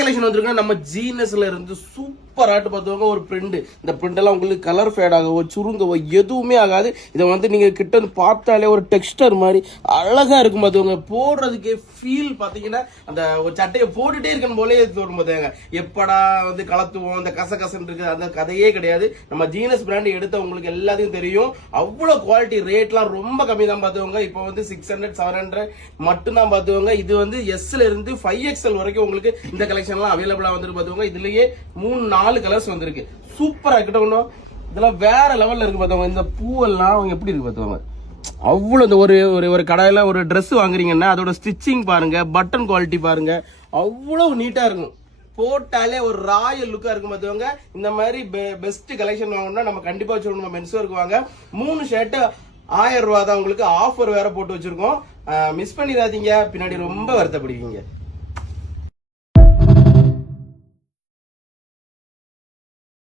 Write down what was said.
Collection வந்திருக்கு நம்ம ஜீனஸ்ல இருந்து சூப்பர் ஆட்டு பார்த்துவாங்க ஒரு பிரிண்ட். இந்த பிரிண்ட் எல்லாம் உங்களுக்கு கலர் ஃபேட் ஆகவோ சுருங்கவோ எதுவுமே ஆகாது. இதை வந்து நீங்க கிட்ட வந்து பார்த்தாலே ஒரு டெக்ஸ்டர் மாதிரி அழகா இருக்கும் பார்த்துவாங்க. போடுறதுக்கே ஃபீல் பாத்தீங்கன்னா அந்த ஒரு சட்டையை போட்டுட்டே இருக்கணும் போலே தோணும் பார்த்தாங்க. எப்படா வந்து கலத்துவோம் அந்த கசகசன்னு இருக்கு அந்த கதையே கிடையாது. நம்ம ஜீனஸ் பிராண்ட் எடுத்த உங்களுக்கு எல்லாத்தையும் தெரியும். அவ்வளவு குவாலிட்டி ரேட்லாம் ரொம்ப கம்மி தான் பார்த்துவாங்க. இப்போ வந்து 600 700 மட்டும் தான் பார்த்துவாங்க. இது வந்து எஸ்ல இருந்து 5XL வரைக்கும் உங்களுக்கு இந்த கலெக்ஷன்லாம் அவைலபிளா வந்துருக்கு பார்த்துவாங்க. இதுலயே 3-4 கலர்ஸ் வந்திருக்கு. சூப்பரா இருக்கட்டும். இதெல்லாம் வேற லெவல்ல இருக்கு பார்த்துவாங்க. இந்த பூவெல்லாம் எப்படி இருக்கு பார்த்துவாங்க. அவ்வளவு இந்த ஒரு கடையில ஒரு ட்ரெஸ் வாங்குறீங்கன்னா அதோட ஸ்டிச்சிங் பாருங்க, பட்டன் குவாலிட்டி பாருங்க, அவ்வளவு நீட்டா இருக்கும். போட்டாலே ஒரு ராயல் லுக்கா இருக்கும் பார்த்துவாங்க. இந்த மாதிரி பெஸ்ட் கலெக்ஷன் வாங்கணும்னா நம்ம கண்டிப்பா சொல்லணும் மென்ஸ்வேருக்கு வாங்க. 3 ஷர்ட் 1000 ரூபா தான். உங்களுக்கு ஆஃபர் வேற போட்டு வச்சிருக்கோம். மிஸ் பண்ணிடாதீங்க, பின்னாடி ரொம்ப வருத்தப்படுவீங்க.